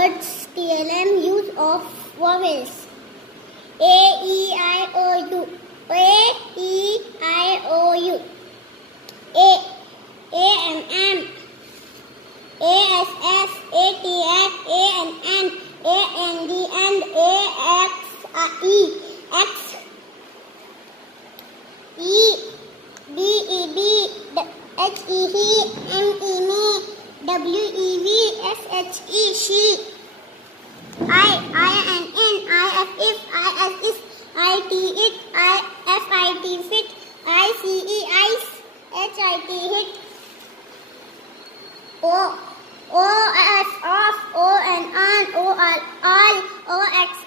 words TLM use of vowels. A E I O U. A E I O U. A M M. A S S. A T H. A N N. A N D and A X E. X E B E B H E he M E me W E V S H E she I N N I F if I S is I T it I F I T fit I C E ice H I T hit O F off O N on O R all O X